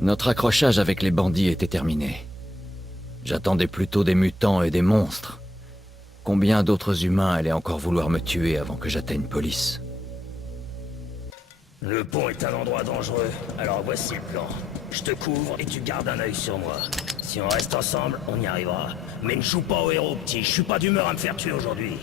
Notre accrochage avec les bandits était terminé. J'attendais plutôt des mutants et des monstres. Combien d'autres humains allaient encore vouloir me tuer avant que j'atteigne police? Le pont est un endroit dangereux, alors voici le plan. Je te couvre et tu gardes un œil sur moi. Si on reste ensemble, on y arrivera. Mais ne joue pas au héros, petit. Je suis pas d'humeur à me faire tuer aujourd'hui.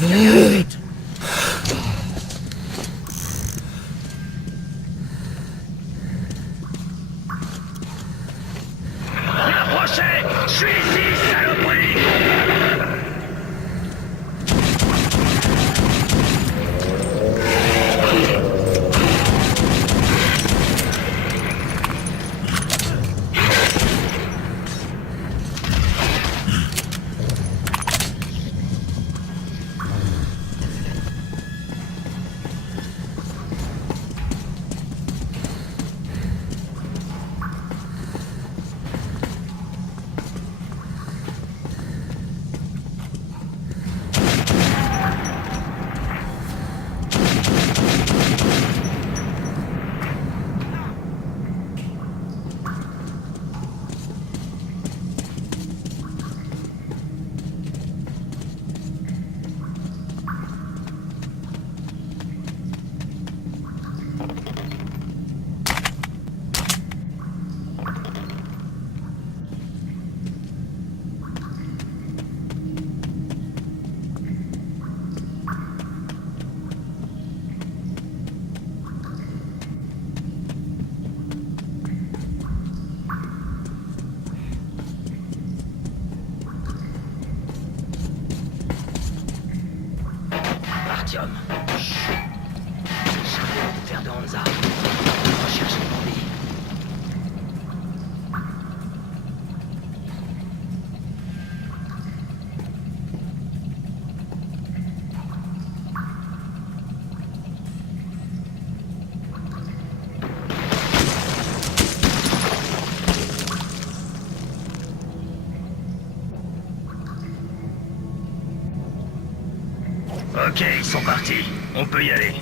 Vite. Approchez! Je suis ici, saloperie! Artyom. Chut. C'est Charlie de faire de Hansa. Recherche les bandits. Ok, ils sont partis. On peut y aller.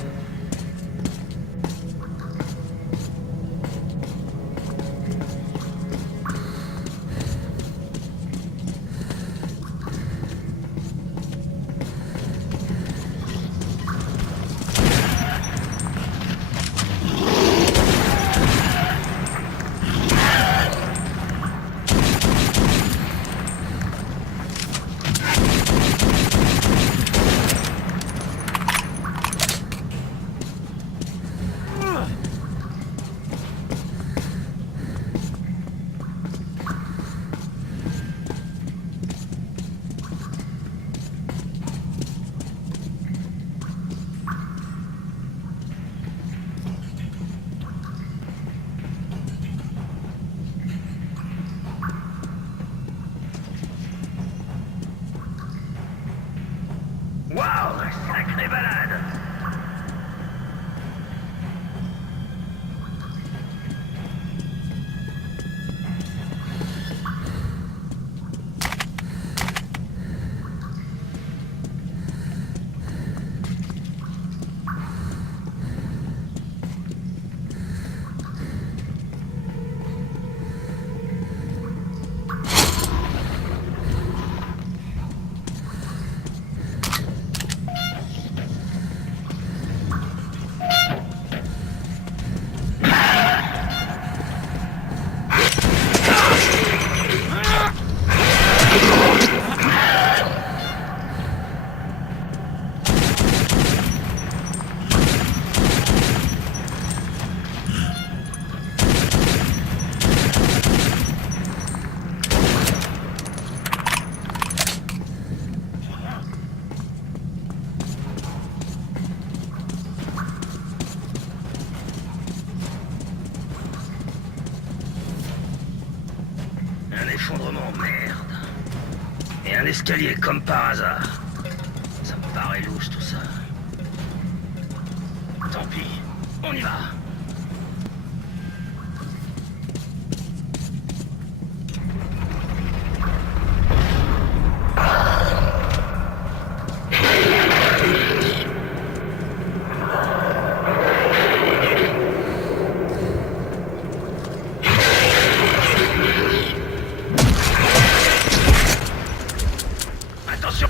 effondrement, merde. Et un escalier comme par hasard. Ça me paraît louche tout ça. Tant pis, on y va. Attention!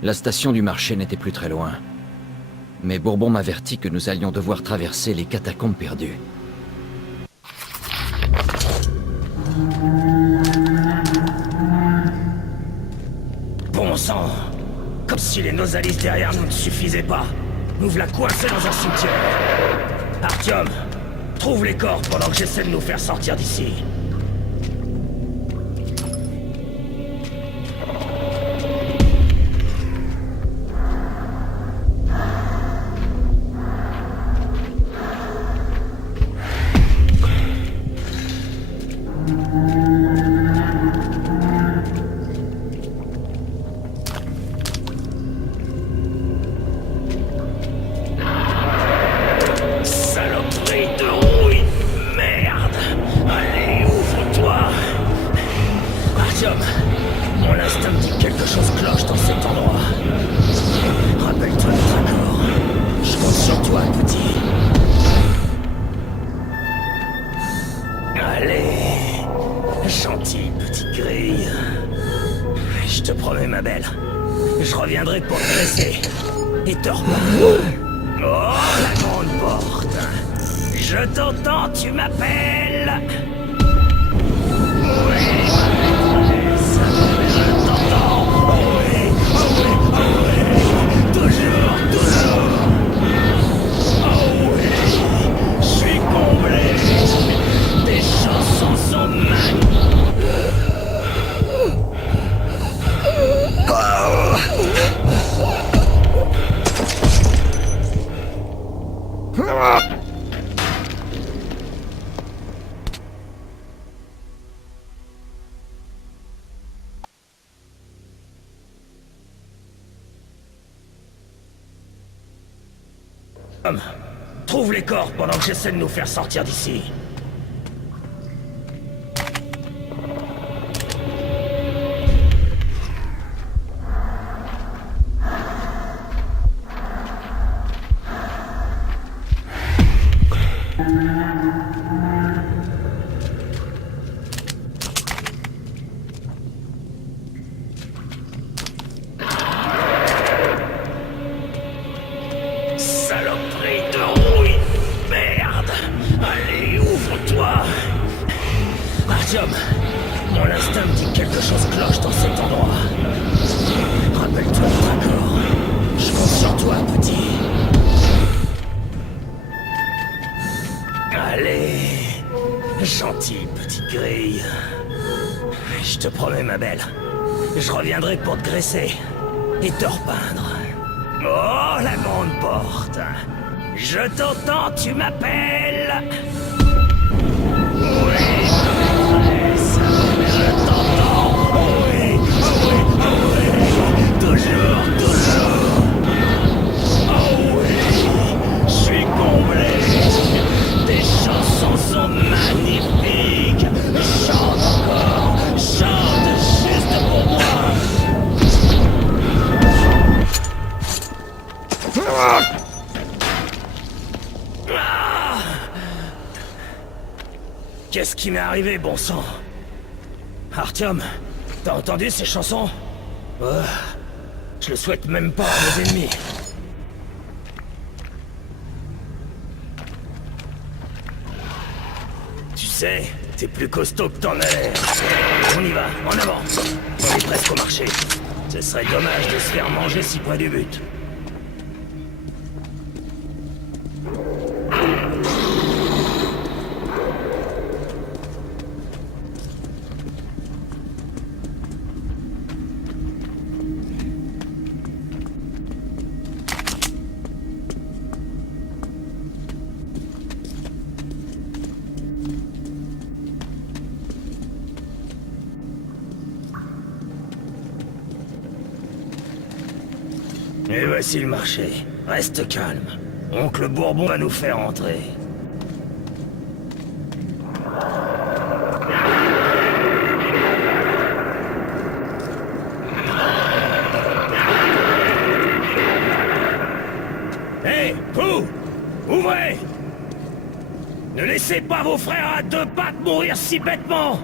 La station du marché n'était plus très loin. Mais Bourbon m'avertit que nous allions devoir traverser les catacombes perdues. Bon sang! Comme si les Nosalis derrière nous ne suffisaient pas. Nous voilà coincés dans un cimetière. Artyom, trouve les corps pendant que j'essaie de nous faire sortir d'ici. Saloperie de rouille! Merde! Allez, ouvre-toi! Artyom, mon instinct me dit que quelque chose cloche dans cet endroit. Rappelle-toi notre accord. Je compte sur toi, petit. Allez, gentille petite grille. Je te promets, ma belle, je reviendrai pour te dresser et te reprendre. Oh, la grande porte. Je t'entends, tu m'appelles. Oui, maîtresse, je t'entends. Oui, oui, oui, toujours, toujours. Oh oui, je suis comblé. Tes chansons sont magnifiques. Trouve les corps pendant que j'essaie de nous faire sortir d'ici. Saloperie de rouille! Merde! Allez, ouvre-toi! Artyom, mon instinct me dit que quelque chose cloche dans cet endroit. Rappelle-toi notre accord. Je compte sur toi, petit. Allez, gentille petite grille. Je te promets, ma belle, je reviendrai pour te graisser et te repeindre. Oh, la grande porte. Je t'entends, tu m'appelles. Oui, maîtresse, je t'entends. Oui, oui, oui, toujours, toujours. qui m'est arrivé, bon sang. Artyom, t'as entendu ces chansons? Je le souhaite même pas à nos ennemis. Tu sais, t'es plus costaud que t'en as l'air. On y va, en avant. On est presque au marché. Ce serait dommage de se faire manger si près du but. Et voici le marché. Reste calme. Oncle Bourbon va nous faire entrer. Hé, vous! Ouvrez! Ne laissez pas vos frères à deux pattes mourir si bêtement!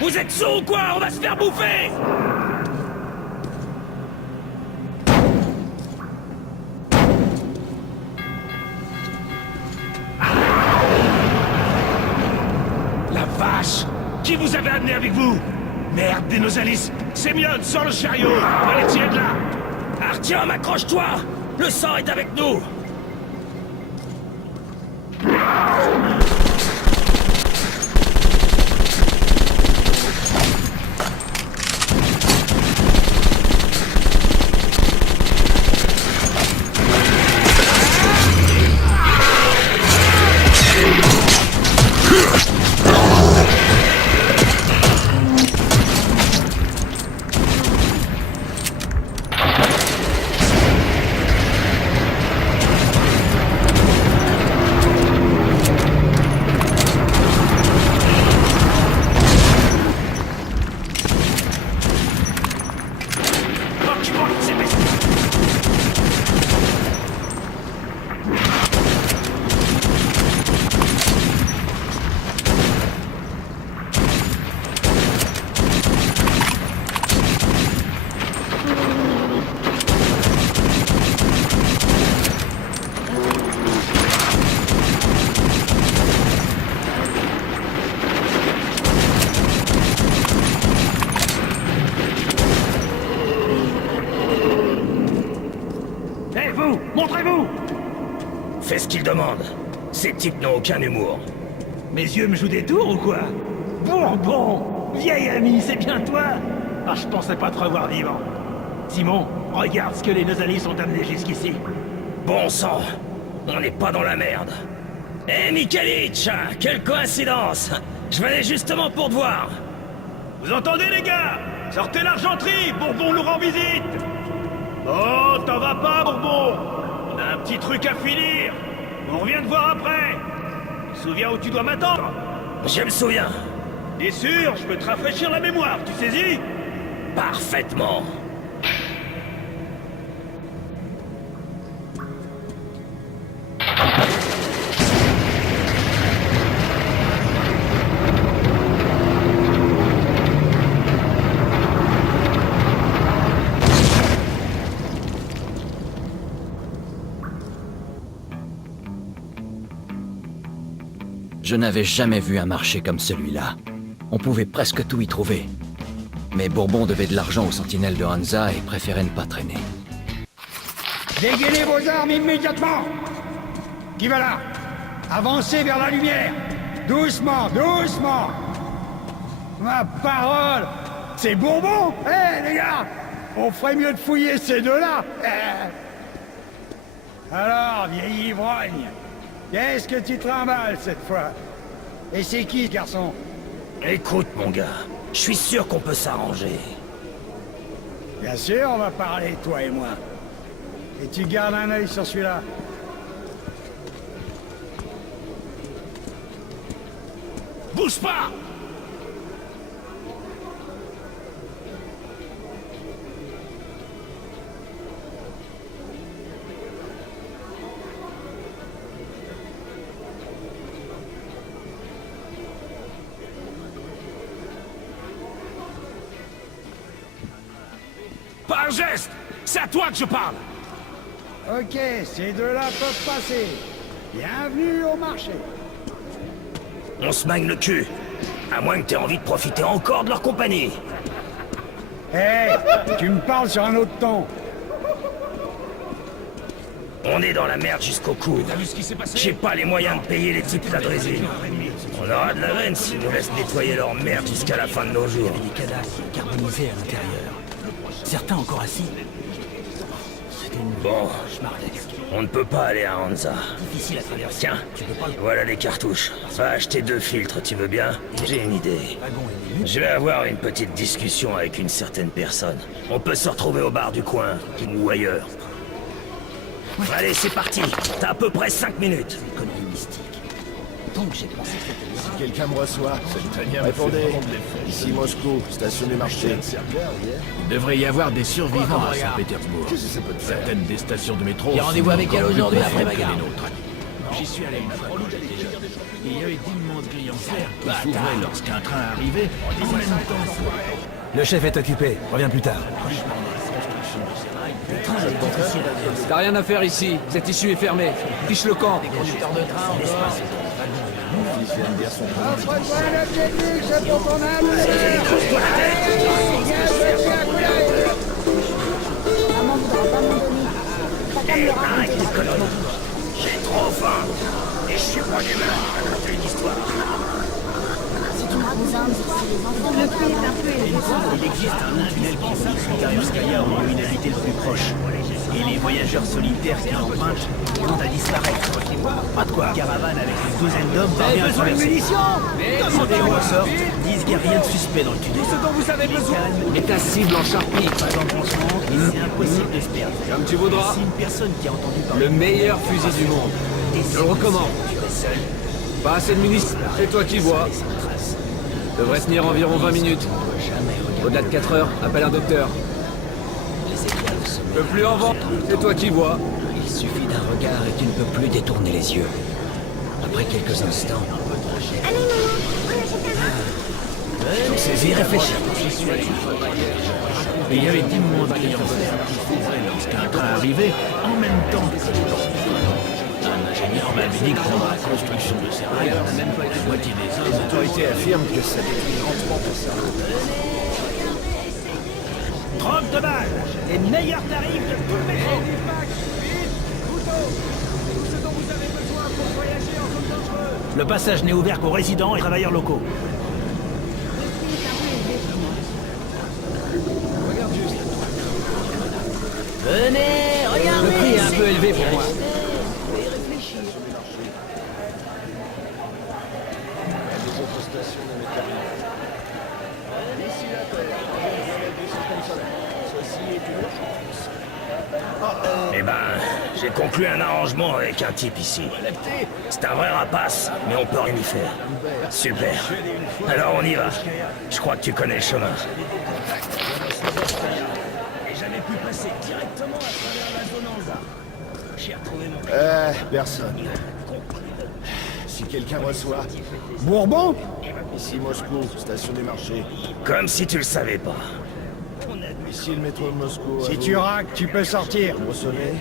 Vous êtes sourds ou quoi? On va se faire bouffer! Qui vous avez amené avec vous? Merde, des Nosalis! Sémione, sors le chariot! On va les tirer de là! Artyom, accroche-toi! Le sang est avec nous! Montrez-vous! Fais ce qu'il demande. Ces types n'ont aucun humour. Mes yeux me jouent des tours ou quoi? Bourbon! Vieil ami, c'est bien toi? Ah, je pensais pas te revoir vivant. Simon, regarde ce que les Nosalis ont amené jusqu'ici. Bon sang, on n'est pas dans la merde. Hé, Mikhaïlich, quelle coïncidence! Je venais justement pour te voir. Vous entendez, les gars? Sortez l'argenterie, Bourbon nous rend visite! Oh, t'en vas pas, Bourbon! On a un petit truc à finir! On revient te voir après! Tu te souviens où tu dois m'attendre? Je me souviens. T'es sûr? Je peux te rafraîchir la mémoire, tu saisis? Parfaitement. Je n'avais jamais vu un marché comme celui-là. On pouvait presque tout y trouver. Mais Bourbon devait de l'argent aux sentinelles de Hansa et préférait ne pas traîner. Dégainez vos armes immédiatement! Qui va là? Avancez vers la lumière! Doucement, doucement! Ma parole! C'est Bourbon! Hé, les gars! On ferait mieux de fouiller ces deux-là! Alors, vieil ivrogne, qu'est-ce que tu trimbales cette fois? Et c'est qui, ce garçon? Écoute, mon gars, je suis sûr qu'on peut s'arranger. Bien sûr, on va parler, toi et moi. Et tu gardes un œil sur celui-là. Bouge pas! Pas un geste! C'est à toi que je parle! Ok, ces deux-là peuvent passer. Bienvenue au marché. On se magne le cul. À moins que t'aies envie de profiter encore de leur compagnie. Hé, tu me parles sur un autre ton. On est dans la merde jusqu'au cou. J'ai pas les moyens de payer les types la drésine. On aura de la veine s'ils nous laissent nettoyer leur merde jusqu'à la fin de nos jours. Des cadavres carbonisés à l'intérieur. Certains encore assis. C'était une Bon, schmardesque. on ne peut pas aller à Hansa. Difficile à traverser. Tiens, voilà les cartouches. Va acheter 2 filtres, tu veux bien? J'ai une idée. Je vais avoir une petite discussion avec une certaine personne. On peut se retrouver au bar du coin, ou ailleurs. Allez, c'est parti. T'as à peu près 5 minutes. Connerie mystique. Donc j'ai pensé que c'était Si quelqu'un me reçoit, répondez. Ici Moscou, station du marché. Il devrait y avoir des survivants à Saint-Pétersbourg. Certaines des stations de métro. Il y a rendez-vous avec elle aujourd'hui après ma garde. J'y suis allé une fois déjà. Il y avait d'immenses grilles en fer qui s'ouvraient lorsqu'un train arrivait. En même temps, Le chef est occupé. Reviens plus tard. T'as rien à faire ici, cette issue est fermée. Fiche le camp. Offre-toi un objet de luxe pour ton âme. Maman voudra pas m'en donner. Papa me le raconte. J'ai trop faim. Et je suis pas d'humeur à raconter une histoire. Si tu me racontes un, c'est les enfants. Le prix est un peu élevé. Il existe un tunnel qui relie Skarskaya au lieu inhabité le plus proche. Et les voyageurs solitaires qui l'empruntent tendent à disparaître. Pas de quoi. Caravane avec une douzaine d'hommes parvient à traverser. Quand ils ressortent, disent qu'il n'y a rien de suspect dans le tunnel. Ce dont vous avez besoin. Et ta cible en charpie. Pas d'embranchement, c'est impossible de se perdre. Comme tu voudras. Si une personne qui a entendu parler Le meilleur fusil du monde. Je le recommande. tu es seul, Pas assez de munitions. C'est toi qui vois. sans trace. Devrait tenir environ 20 minutes. Au-delà de 4 heures, appelle un docteur. Je peux plus en vendre. C'est toi qui vois. Il suffit d'un regard et tu ne peux plus détourner les yeux. Après quelques instants, Allez, maman, on achète un saisis, réfléchis. il y avait d'immenses grilles en fer qui s'ouvraient lorsqu'un train arrivait. En même temps que un ingénieur m'avait dit que pendant la construction de ces rails, la moitié des hommes Les autorités affirment que ça détruit lentement ton cerveau. 32 balles! Les meilleurs tarifs de tout le métro! Le passage n'est ouvert qu'aux résidents et travailleurs locaux. Venez, regardez. Le prix est un peu élevé pour moi. Les autres stations ne mettent rien. Ici la Terre, des choses comme ça. Ceci est une urgence. Eh ben, j'ai conclu un arrangement avec un type ici. C'est un vrai rapace, mais on peut rien y faire. Super. Alors on y va. Je crois que tu connais le chemin. Et j'avais pu passer directement à travers la zone Hansa. J'ai retrouvé mon... Personne. Si quelqu'un me reçoit, Bourbon? ici Moscou, station du marché. Comme si tu le savais pas. Ici le métro de Moscou. à Si vous. tu raques, tu peux sortir. Vous recevez?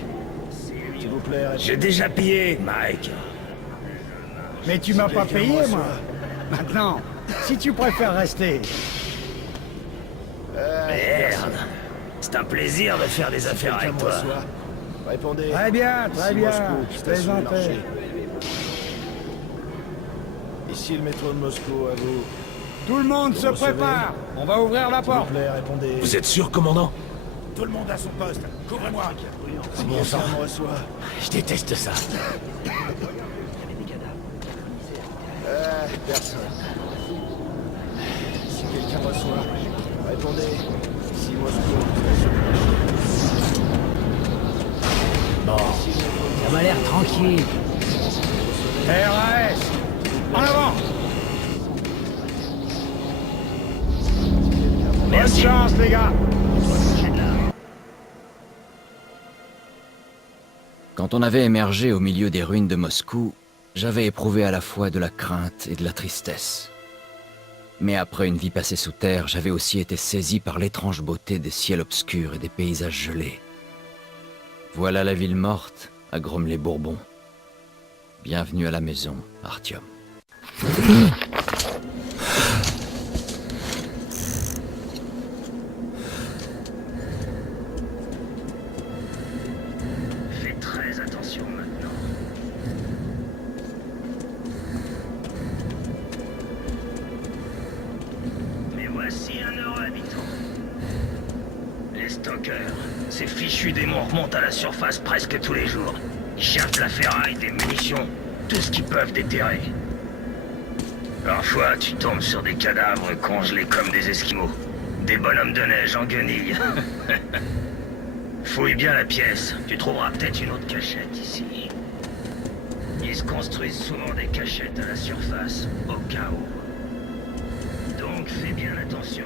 S'il vous plaît, J'ai déjà pillé, Mike. Mais tu m'as pas payé, moi. Maintenant, si tu préfères rester. Merde. C'est un plaisir de faire des affaires quelqu'un avec me toi. reçoit. Répondez. Très bien, très Ici bien. Moscou, Je station du marché. plaisantais. Ici le métro de Moscou, à vous. Tout le monde se recevez prépare. On va ouvrir la S'il vous porte. plaît, répondez. Vous êtes sûr, commandant? Tout le monde à son poste. Couvrez-moi. Si quelqu'un me reçoit. Je déteste ça. Personne. Si quelqu'un me reçoit, répondez. Ici Moscou, station du marché. Bon, ça m'a l'air tranquille. RAS. En avant. Bonne chance, les gars. Quand on avait émergé au milieu des ruines de Moscou, j'avais éprouvé à la fois de la crainte et de la tristesse. Mais après une vie passée sous terre, j'avais aussi été saisi par l'étrange beauté des ciels obscurs et des paysages gelés. Voilà la ville morte, à Gromm-les-Bourbons. Bienvenue à la maison, Artyom. Fais très attention maintenant. Mais voici un heureux habitant. Les stalkers, ces fichus démons remontent à la surface presque tous les jours. Ils cherchent de la ferraille, des munitions, tout ce qu'ils peuvent déterrer. Parfois, tu tombes sur des cadavres congelés comme des esquimaux. Des bonhommes de neige en guenilles. Fouille bien la pièce, tu trouveras peut-être une autre cachette ici. Ils se construisent souvent des cachettes à la surface, au cas où. Donc fais bien attention.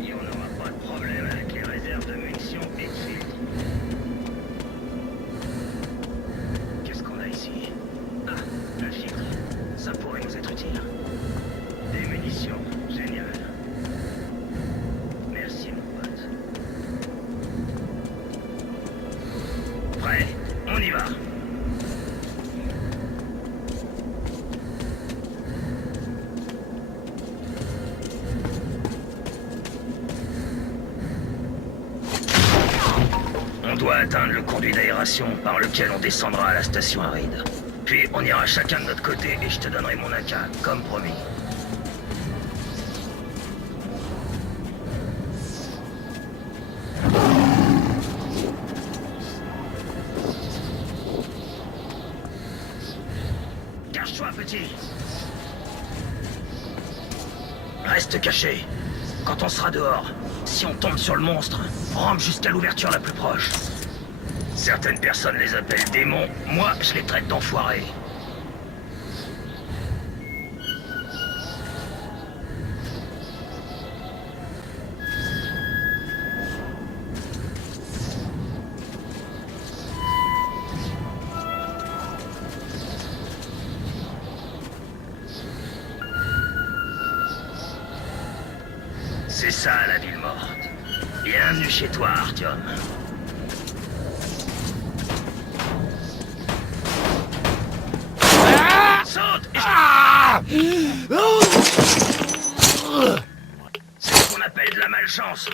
Et on n'aura pas de problème avec les réserves de munitions et de filtres. Qu'est-ce qu'on a ici? Ah, un filtre. Ça pourrait nous être utile. Des munitions, génial. Merci mon pote. Prêt? On y va. On doit atteindre le conduit d'aération par lequel on descendra à la station aride. Puis on ira chacun de notre côté et je te donnerai mon AK, comme promis. Cache-toi, petit. Reste caché. Quand on sera dehors, si on tombe sur le monstre, rampe jusqu'à l'ouverture la plus proche. Certaines personnes les appellent démons, moi je les traite d'enfoirés. C'est ça la ville morte. Bienvenue chez toi, Artyom. Saute et C'est ce qu'on appelle de la malchance.